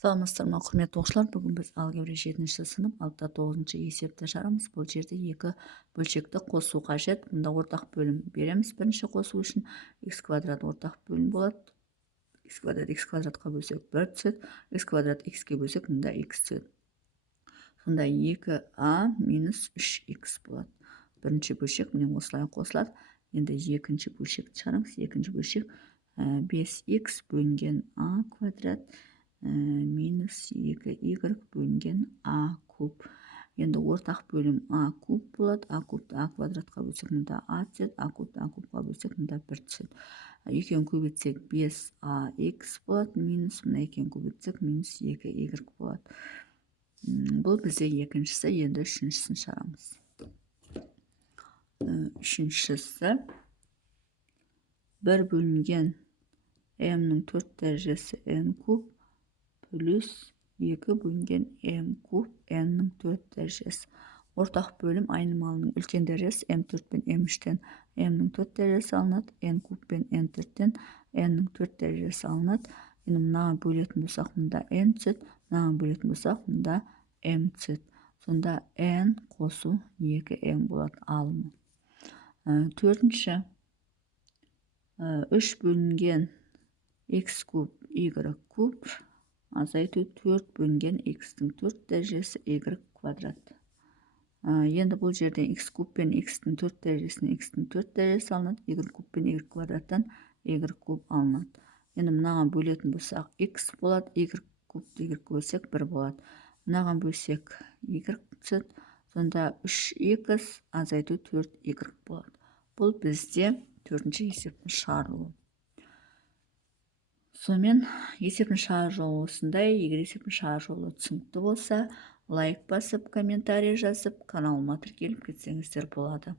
Саламатсыздар ма, құрметті оқушылар. Бүгін біз алгебра 7-ші сынып 6-9 есепті шығарамыз. Бұл жерде екі бөлшекті қосу қажет. Мұнда ортақ бөлім береміз. Бірінші қосу үшін x квадрат ортақ бөлім болады. X квадрат x квадратқа бөлсек 1 түседі. X квадрат x-ке бөлсек мұнда x түседі. Сонда 2a минус 3x болады. Бірінші бөлшек міне осылай қосылады. Енді екінші бөлшекті шығарамыз. Екінші бөлшек 5x бөлінген a квадрат минус 2y бөлінген a куб. Енді ортақ бөлім a куб болады. A кубты a квадратқа бөлсек мұнда a түседі. A кубты a кубқа бөлсек мұнда 1 түседі. Екеуін көбейтсек 5ax болады. Минус мына екеуін көбейтсек минус 2y болады. Бұл бізде екіншісі. Енді үшіншісін шығарамыз. Үшіншісі 1 бөлінген m-нің 4 дәрежесі n куб плюс 2 бөлінген m куб n-нің 4 дәрежесі. Ортақ бөлім айнымалының үлкен дәрежесі m4 пен m3-тен m-нің 4 дәрежесі алынады. n куб пен n4-тен n-нің 4 дәрежесі алынады. Енді мынаған бөлетін болсақ, мұнда n түседі. Мынаған бөлетін болсақ, мұнда m түседі. Сонда n қосу 2m болады алымы. Төртінші 3 бөлінген x куб y куб азайту 4 бөлінген x-тің 4 дәрежесі y квадрат. Енді бұл жерден x куб пен x-тің 4 дәрежесіне x-тің 4 дәрежесі алынады. y куб пен y квадраттан y куб алынады. Енді мынаған бөлетін болсақ x болады. y кубты y бөлсек 1 болады. Мынаған бөлсек y түседі. Сонда 3x азайту 4y болады. Бұл бізде төртінші есептің шығарылуы. Сонымен есептің шығару жолы осындай. Егер есептің шығару жолы түсінікті болса, лайк басып, комментарий жазып, каналыма тіркеліп кетсеңіздер болады.